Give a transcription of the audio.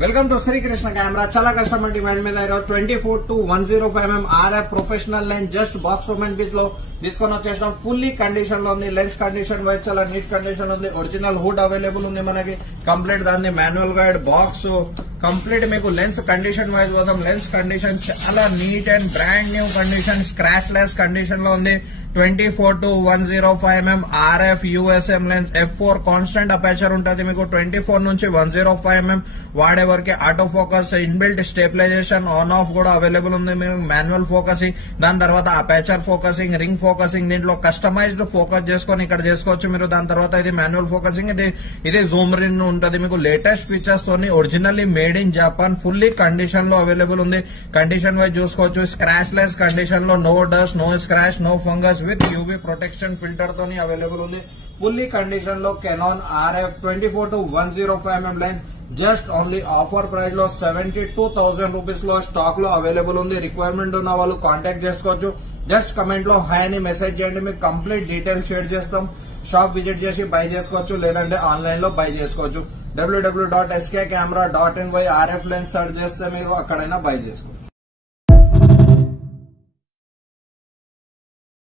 Welcome to Srikrishna camera. చాలా customer demand మీద 24 to 105mm RF professional lens just box open piece లో తీసుకొని వచ్చేసాం. ఫుల్లీ కండిషన్ లో ఉంది. లెన్స్ కండిషన్ వైజ్ చాలా నీట్ కండిషన్ ఉంది. ఒరిజినల్ హుడ్ అవైలబుల్ ఉంది మనకి. కంప్లీట్ దాన్ని మాన్యువల్ గైడ్ బాక్స్ కంప్లీట్ మీకు లెన్స్ కండిషన్ వైజ్ పోతాం. లెన్స్ కండిషన్ చాలా neat and brand new condition, scratchless condition లో ఉంది. 24 to 105mm RF USM lens f4 constant aperture ఉంటుంది మీకు. 24 నుంచి 105mm వాడే వరకు auto focus, inbuilt stabilisation, on off కూడా అవైలబుల్ ఉంది. మీరు మాన్యువల్ ఫోకసింగ్, దాని తర్వాత అపేచర్ ఫోకసింగ్, రింగ్ ఫోకసింగ్, దీంట్లో కస్టమైజ్డ్ ఫోకస్ చేసుకొని ఇక్కడ చేసుకోవచ్చు మీరు. దాని తర్వాత ఇది మాన్యువల్ ఫోకసింగ్, ఇది జూమ్ రిన్ ఉంటుంది మీకు. లేటెస్ట్ ఫీచర్స్ తోని originally made in Japan fully condition లో అవైలబుల్ ఉంది. కండిషన్ వైజ్ చూసుకోవచ్చు. స్క్రాచ్ లెస్ కండిషన్ లో, no dust, no scratch, no fungus with UV protection filter తోని అవైలబుల్ ఉంది. ఫుల్లీ కండిషన్ లో Canon RF 24 to 105mm line just only offer price లో 72,000 rupees లో stock లో అవైలబుల్ ఉంది. రిక్వైర్మెంట్ ఉన్న వాళ్ళు కాంటాక్ట్ చేసుకోవచ్చు. జస్ట్ కమెంట్ లో హాయ్ అని మెసేజ్ చేయండి, మీకు కంప్లీట్ డీటెయిల్స్ షేర్ చేస్తాం. షాప్ విజిట్ చేసి బై చేసుకోవచ్చు, లేదంటే ఆన్లైన్ లో బై చేసుకోవచ్చు. www.skcamera.ny RF లెన్స్ సర్చ్ చేస్తే మీరు అక్కడైనా బై చేసుకోవచ్చు.